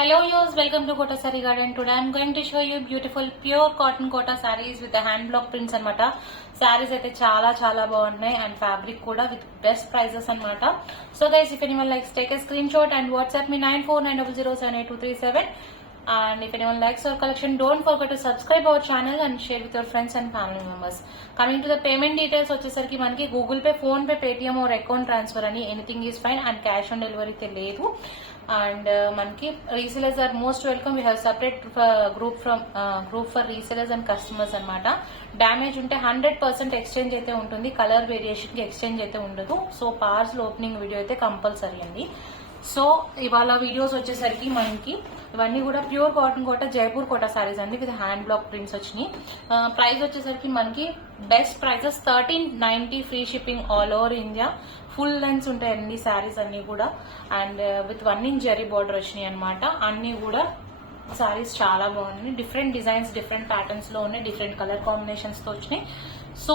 Hello viewers, welcome to Kota Saree Garden. Today I am going to show you beautiful pure cotton Kota sarees with the hand block prints anamata. Sarees aithe chala baagunnai and fabric kuda with best prices anamata. So guys, if anyone likes, take a screenshot and WhatsApp me 9490078237. And if anyone likes our collection, don't forget to subscribe our channel and share with your friends and family members. Coming to the payment details, వచ్చేసరికి మనకి Google Pay, PhonePe, Paytm or account transfer అని anything is fine and cash on delivery అయితే లేదు. And మనకి resellers are most welcome. We have separate group for resellers and customers అనమాట. Damage ఉంటే 100% ఎక్స్చేంజ్ అయితే ఉంటుంది. కలర్ వేరియేషన్ కి exchange అయితే ఉండదు. సో పార్సల్ ఓపెనింగ్ వీడియో అయితే కంపల్సరీ అండి. సో ఇవాళ వీడియోస్ వచ్చేసరికి మనకి ఇవన్నీ కూడా ప్యూర్ కాటన్ కోట జైపూర్ కోట సారీస్ అండి విత్ హ్యాండ్ బ్లాక్ ప్రింట్స్ వచ్చినాయి. ప్రైస్ వచ్చేసరికి మనకి best prices 1390 free shipping all over India. Full lengths ఉంటాయండి సారీస్ అన్ని కూడా. And with 1 inch zari border వచ్చినాయి అనమాట. అన్ని కూడా సారీస్ చాలా బాగున్నాయి. డిఫరెంట్ డిజైన్స్, డిఫరెంట్ ప్యాటర్న్స్ లో ఉన్నాయి, డిఫరెంట్ కలర్ కాంబినేషన్స్ తో వచ్చినాయి. So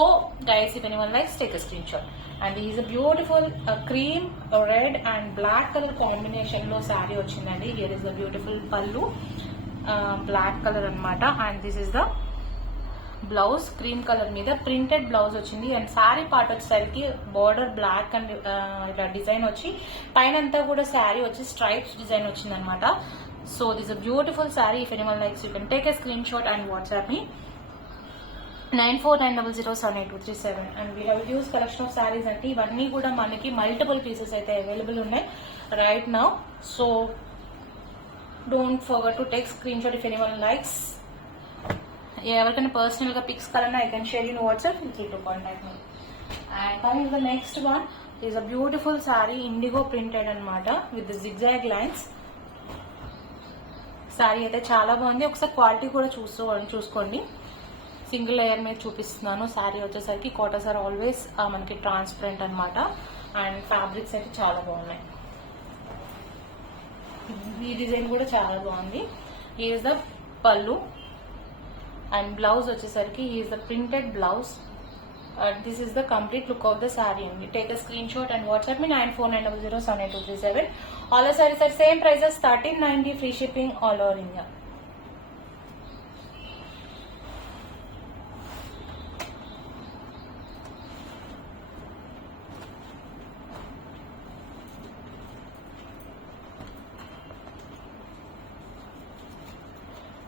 guys, if anyone likes, take a screenshot. And is a beautiful cream, red and black colour combination లో శారీ వచ్చిందండి. Here is the beautiful pallu, black colour అనమాట. And this is the blouse, cream colour మీద printed blouse వచ్చింది. And sari part వచ్చేసరికి border black and ఇలా design వచ్చి పైన అంతా కూడా శారీ వచ్చి స్ట్రైప్స్ డిజైన్ వచ్చింది అనమాట. So this a beautiful sari. If anyone likes, you can take a screenshot and WhatsApp me 9490078237. And we have huge collection of saris అంటే ఇవన్నీ కూడా మనకి మల్టిపుల్ పీసెస్ అయితే అవైలబుల్ ఉన్నాయి right now. So don't forget to take screen shot if anyone likes. ఎవరికైనా personal గా pics కావాలన్నా I can share in WhatsApp, feel free to contact me. And coming the next one is a beautiful sorry, IndiGo printed అనమాట with zigzag lines. Sorry అయితే చాలా బాగుంది. ఒకసారి క్వాలిటీ కూడా చూసుకోండి. సింగిల్ లేయర్ మీద చూపిస్తున్నాను. శారీ వచ్చేసరికి కాటన్స్ ఆర్ ఆల్వేస్ మనకి ట్రాన్స్పరెంట్ అనమాట. అండ్ ఫ్యాబ్రిక్స్ అయితే చాలా బాగున్నాయి. ఈ డిజైన్ కూడా చాలా బాగుంది. Is the pallu and blouse వచ్చేసరికి is the printed blouse. This is the complete look of the sari అండి. Take a screenshot and WhatsApp me 9490078237. All the saris are same prices 1390 free shipping all over India.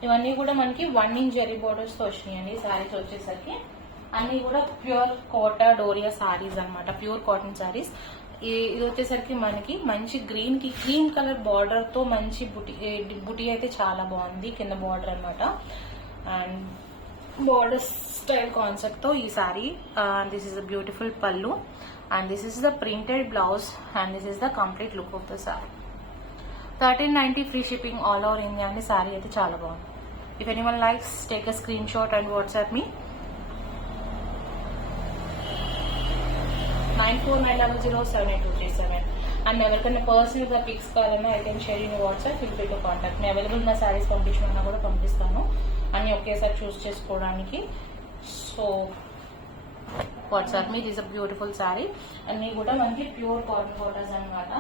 ఇవన్నీ కూడా మనకి 1 inch zari బోర్డర్స్ తో వచ్చినాయండి. సారీస్ వచ్చేసరికి అన్ని కూడా ప్యూర్ కోటా డోరియా సారీస్ అనమాట, ప్యూర్ కాటన్ సారీస్. ఇది వచ్చేసరికి మనకి మంచి గ్రీన్ కి క్రీమ్ కలర్ బార్డర్ తో మంచి బుటీ అయితే చాలా బాగుంది కింద బార్డర్ అనమాట. అండ్ బార్డర్ స్టైల్ కాన్సెప్ట్ తో ఈ sari. This is the beautiful pallu and this is the printed blouse and this is the complete look of the sari. 1390 free shipping all over India అండి. సారీ అయితే చాలా బాగుంది. If anyone likes, take a screenshot and WhatsApp me 9490078237. And ఎవరికైనా personal గా pics కావాలన్నా I can share in WhatsApp, feel free to contact me. Available ఉన్న సారీస్ పంపించమన్నా కూడా పంపిస్తాను అన్ని ఒకేసారి చూస్ చేసుకోవడానికి. So WhatsApp me. This a beautiful sari. అన్ని కూడా మనకి ప్యూర్ కాటన్ కోటాస్ అనమాట.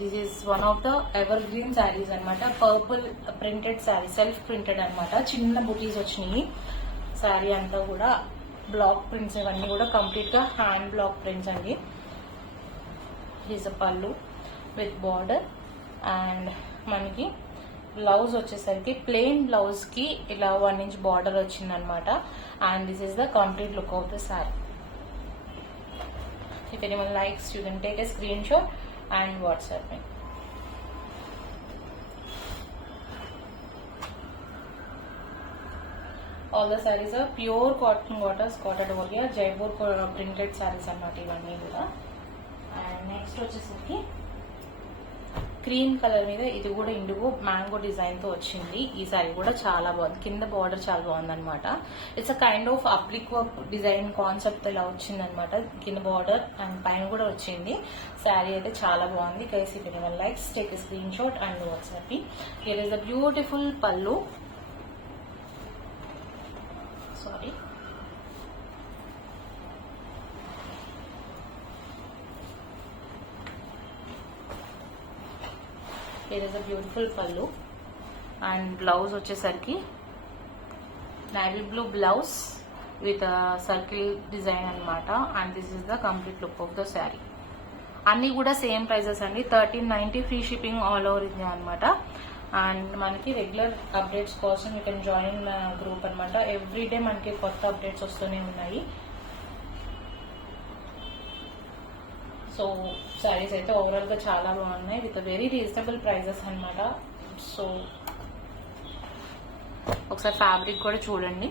This is one of the evergreen saris అనమాట. Purple printed sari, self printed అనమాట. చిన్న బుటీస్ వచ్చినాయి. శారీ అంతా కూడా బ్లాక్ ప్రింట్స్, ఇవన్నీ కూడా కంప్లీట్ గా హ్యాండ్ బ్లాక్ ప్రింట్స్ అండి. ఈజ్ అ పళ్ళు విత్ బార్డర్ అండ్ మనకి బ్లౌజ్ వచ్చేసరికి ప్లెయిన్ బ్లౌజ్ కి ఇలా 1 ఇంచ్ బార్డర్ వచ్చింది అనమాట. And this is the complete look of the sari. If anyone likes, you can take a screen shot and WhatsApp me. All the sarees are pure cotton cotton doria Jaipur printed sarees అన్నమాట ఇవన్నీ కూడా. And next వచ్చేసరికి cream colour మీద ఇది కూడా IndiGo mango design తో వచ్చింది. ఈ సారీ కూడా చాలా బాగుంది. కింద బార్డర్ చాలా బాగుంది అనమాట. ఇట్స్ అ కైండ్ ఆఫ్ అప్లిక్ వర్క్ డిజైన్ కాన్సెప్ట్ ఇలా వచ్చింది అనమాట. కింద బార్డర్ అండ్ పైన కూడా వచ్చింది. శారీ అయితే చాలా బాగుంది. Guys, if anyone likes, take a screenshot and WhatsApp me. Here is the beautiful pallu. Sorry, Here is a beautiful pallu and blouse వచ్చేసరికి navy blue blouse with a circle design అన్నమాట. and this is the complete look of the saree. అన్నీ కూడా same prices అండి. 1390 free shipping all over India అనమాట. అండ్ మనకి regular updates కోసం you can join group అనమాట. ఎవ్రీడే మనకి కొత్త అప్డేట్స్ వస్తూనే ఉన్నాయి. సో శారీస్ అయితే ఓవరాల్ గా చాలా బాగున్నాయి విత్ వెరీ రీజనబుల్ ప్రైజెస్ అనమాట. సో ఒకసారి ఫ్యాబ్రిక్ కూడా చూడండి.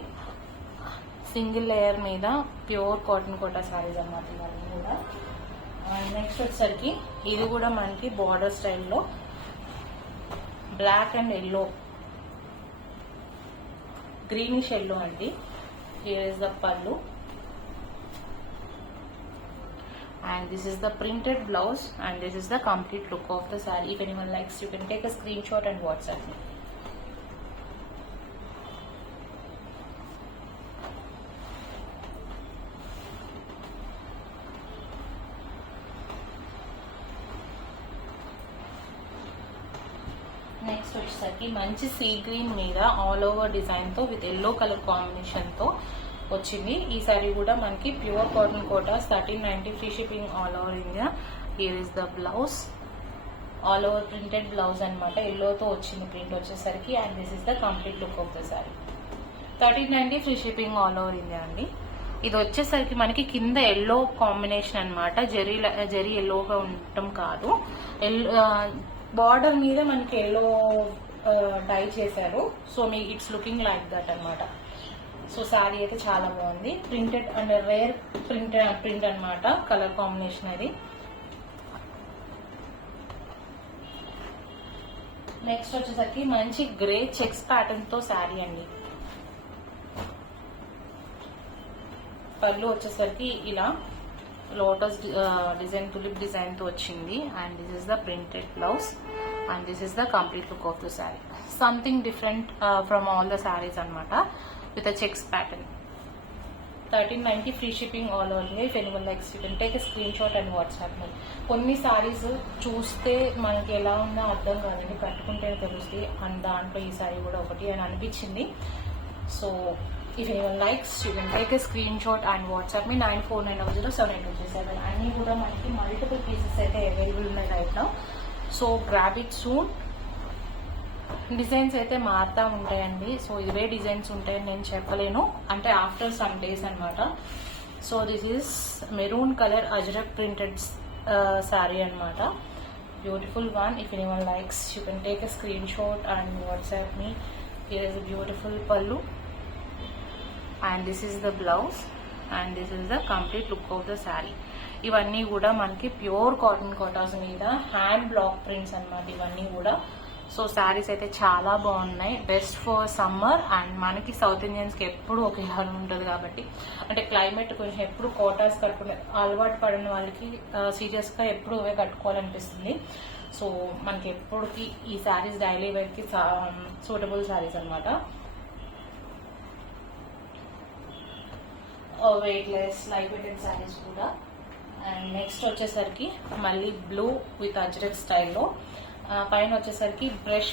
సింగిల్ లేయర్ మీద ప్యూర్ కాటన్ కోటా శారీస్ అనమాట ఇవన్నీ కూడా. నెక్స్ట్ వచ్చేసరికి ఇది కూడా మనకి బార్డర్ స్టైల్లో black and yellow, greenish yellow అండి. Here is the pallu and this is the printed blouse and this is the complete look of the saree. If anyone likes, you can take a screenshot and WhatsApp me. Next వచ్చేసరికి మంచి sea green మీద all over design తో with yellow colour combination తో వచ్చింది. ఈ సారీ కూడా మనకి pure cotton Kotas 1390 free shipping all over India. Here is the blouse, all over printed blouse అనమాట. ఎల్లోతో వచ్చింది ప్రింట్ వచ్చేసరికి. And this is the complete look of the sari. 1390 free shipping all over India అండి. ఇది వచ్చేసరికి మనకి కింద ఎల్లో కాంబినేషన్ అనమాట. జరీ ఎల్లోగా ఉండటం కాదు, బార్డర్ మీద మనకి ఎల్లో డై చేశారు. So me it's looking like that అనమాట. సో సారీ అయితే చాలా బాగుంది. ప్రింటెడ్ అండ్ రేర్ ప్రింట్ అనమాట. కలర్ కాంబినేషన్ అది. నెక్స్ట్ వచ్చేసరికి మంచి గ్రే చెక్స్ ప్యాటర్న్ తో సారీ అండి. పళ్ళు వచ్చేసరికి ఇలా లోటస్ డిజైన్, తులిప్ డిజైన్ తో వచ్చింది. And this is the printed blouse and this is the complete look of the sorry. Something different from all the saris అనమాట with a checks pattern. 1390 free shipping all over India. If anyone likes, you can take a screenshot and WhatsApp me. కొన్ని సారీస్ చూస్తే మనకి ఎలా ఉందో అర్థం కాదండి, కట్టుకుంటే తెలుస్తుంది. అండ్ దాంట్లో ఈ సారీ కూడా ఒకటి అని అనిపించింది. So if anyone likes, you can take a screenshot and WhatsApp me 9490078237. అన్నీ కూడా మనకి మల్టిపుల్ పీసెస్ అయితే అవైలబుల్ ఉన్నాయి right now. So grab it soon. Designs అయితే మారుతా ఉంటాయండి. సో ఇవే డిజైన్స్ ఉంటాయని నేను చెప్పలేను, అంటే ఆఫ్టర్ సమ్ డేస్ అనమాట. So this is maroon colour Ajrakh printed sari అనమాట. Beautiful one. If anyone likes, you can take a screenshot and WhatsApp me. Here is a beautiful pallu and this is the blouse and this is the complete look of the sari. ఇవన్నీ కూడా మనకి pure cotton Kotas మీద hand block prints అనమాట ఇవన్నీ కూడా. సో శారీస్ అయితే చాలా బాగున్నాయి. Best for summer. అండ్ మనకి సౌత్ ఇండియన్స్ కి ఎప్పుడు ఒక ఇయర్ ఉంటుంది కాబట్టి, అంటే క్లైమేట్ కొంచెం ఎప్పుడు కోటాస్ కట్టుకునే అలవాటు పడిన వాళ్ళకి సీరియస్ గా ఎప్పుడు అవే కట్టుకోవాలనిపిస్తుంది. సో మనకి ఎప్పటికి ఈ శారీస్ డైలీ వేర్ కి సూటబుల్ శారీస్ అనమాట. Weightless light weighted saris కూడా. అండ్ నెక్స్ట్ వచ్చేసరికి మళ్ళీ బ్లూ విత్ అజ్రక్ స్టైల్లో, పైన వచ్చేసరికి బ్రష్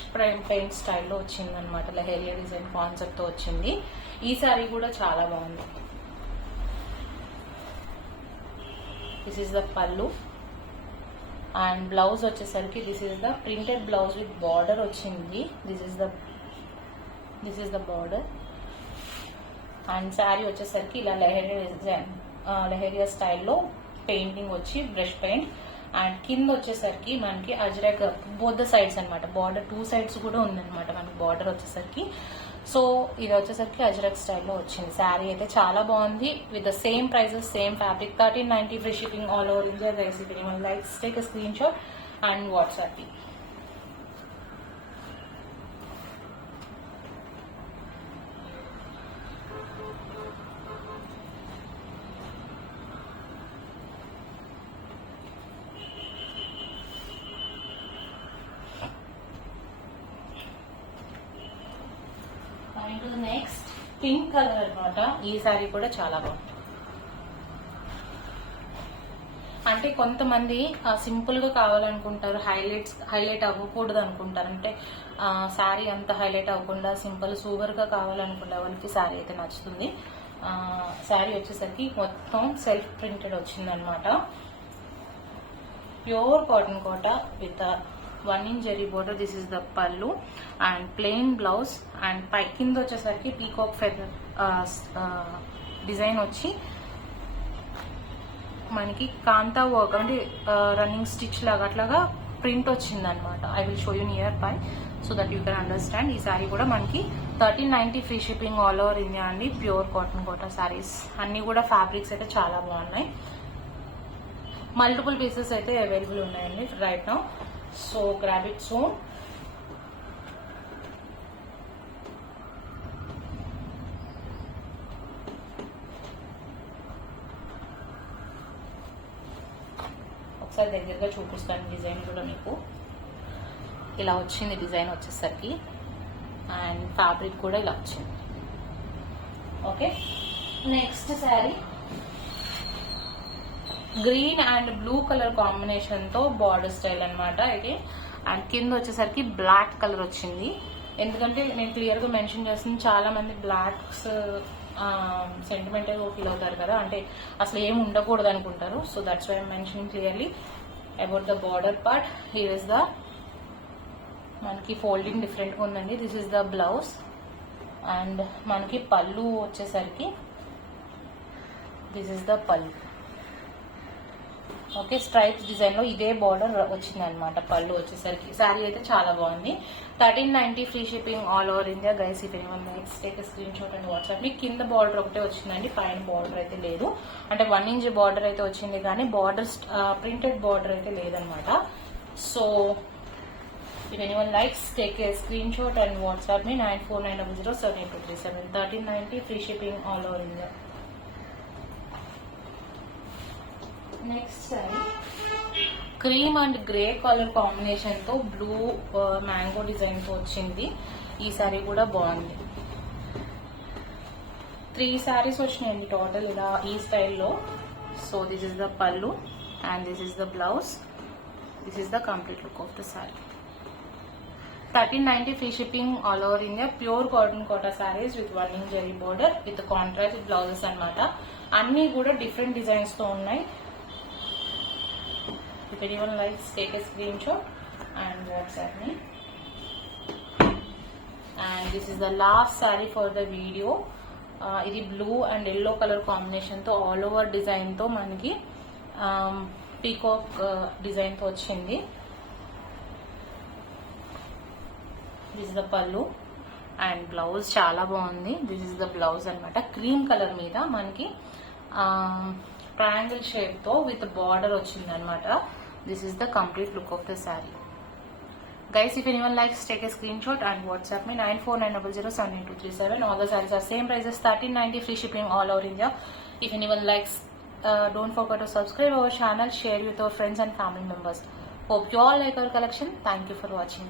పెయింట్ స్టైల్లో వచ్చింది అనమాట. లెహరియా డిజైన్ కాన్సెప్ట్ తో వచ్చింది. ఈ సారీ కూడా చాలా బాగుంది. This is the pallu and blouse వచ్చేసరికి this is the printed blouse with border వచ్చింది. This is the border. And sari వచ్చేసరికి ఇలా లెహరియా స్టైల్లో పెయింటింగ్ వచ్చి బ్రష్ పెయింట్. అండ్ కింద వచ్చేసరికి మనకి అజ్రక్ బోత్ ద సైడ్స్ అనమాట. బార్డర్ 2 సైడ్స్ కూడా ఉందన్నమాట మనకి బార్డర్ వచ్చేసరికి. సో ఇది వచ్చేసరికి అజ్రక్ స్టైల్లో వచ్చింది. శారీ అయితే చాలా బాగుంది with the same prices, same fabric. 1390 free shipping all over India. Guys, if anyone likes, take a screenshot and WhatsApp me. Next pink colour అనమాట. ఈ సారీ కూడా చాలా బాగుంది. అండ్ అంటే కొంతమంది సింపుల్ గా కావాలనుకుంటారు, హైలైట్ అవ్వకూడదు అనుకుంటారు. అంటే శారీ అంత హైలైట్ అవ్వకుండా సింపుల్ సూపర్ గా కావాలనుకునే వాళ్ళకి శారీ అయితే నచ్చుతుంది. శారీ వచ్చేసరికి మొత్తం సెల్ఫ్ ప్రింటెడ్ వచ్చిందనమాట. Pure cotton Kota with 1 inch zari border. This is the pallu and plain blouse and పై కింద వచ్చేసరికి పీకాక్ ఫెదర్ డిజైన్ వచ్చి మనకి కాంతా వర్క్ అంటే రన్నింగ్ స్టిచ్ లాగా అట్లాగా ప్రింట్ వచ్చింది అనమాట. I will show you nearby so that you can understand. ఈ శారీ కూడా మనకి 1390 free shipping all over India అండి. ప్యూర్ కాటన్ కోటా శారీస్ అన్ని కూడా ఫ్యాబ్రిక్స్ అయితే చాలా బాగున్నాయి. మల్టిపుల్ పీసెస్ అయితే అవైలబుల్ ఉన్నాయండి right now. So grab it soon. ఒకసారి దగ్గరగా చూపిస్తాను డిజైన్ కూడా మీకు. ఇలా వచ్చింది డిజైన్ వచ్చేసరికి అండ్ ఫ్యాబ్రిక్ కూడా ఇలా వచ్చింది. Okay, next sari green and blue colour combination తో బార్డర్ స్టైల్ అనమాట ఇది. అండ్ కింద వచ్చేసరికి బ్లాక్ కలర్ వచ్చింది. ఎందుకంటే నేను క్లియర్ గా మెన్షన్ చేస్తుంది, చాలా మంది బ్లాక్స్ సెంటిమెంటల్ గా ఫీల్ అవుతారు కదా, అంటే అసలు ఏం ఉండకూడదు అనుకుంటారు. So that's why I mentioning clearly about the border part. Here is the మనకి ఫోల్డింగ్ డిఫరెంట్ గా ఉందండి. This is the blouse and మనకి పళ్ళు వచ్చేసరికి this is the pallu. Okay, stripes design లో ఇదే బార్డర్ వచ్చింది అనమాట పళ్ళు వచ్చేసరికి. శారీ అయితే చాలా బాగుంది. 1390 free shipping all over India. Guys if anyone likes take a screenshot and WhatsApp. కింద బార్డర్ ఒకటే వచ్చిందండి, పైన బార్డర్ అయితే లేదు. అంటే 1 inch బార్డర్ అయితే వచ్చింది కానీ బార్డర్ ప్రింటెడ్ బార్డర్ అయితే లేదనమాట. So if anyone likes take a screen shot and WhatsApp me 9490078237. 1390 free shipping all over India. Next sorry cream and grey colour combination తో బ్లూ మ్యాంగో డిజైన్ తో వచ్చింది. ఈ సారీ కూడా బాగుంది. 3 sarees వచ్చినాయండి టోటల్ ఇలా ఈ స్టైల్లో. So this is the pallu and this is the blouse. This is the complete look of the sari. 1390 free shipping all over India. Pure cotton Kota saris with 1 inch zari border with contrast blouses అనమాట. అన్ని కూడా డిఫరెంట్ డిజైన్స్ తో ఉన్నాయి. If anyone likes, take a screenshot and WhatsApp me. And this is the last saree for the video. ఇది blue and yellow colour combination తో all over design తో మనకి peacock design తో వచ్చింది. This is the pallu and blouse చాలా బాగుంది. This is the blouse అనమాట. Cream colour మీద మనకి ట్రయాంగిల్ షేప్ తో విత్ బార్డర్ వచ్చింది అనమాట. This is the complete look of the saree. Guys, if anyone likes, take a screenshot and WhatsApp me 9490078237. All the sarees are same prices, 1390 free shipping all over India. If anyone likes, don't forget to subscribe our channel, share with our friends and family members. Hope you all like our collection. Thank you for watching.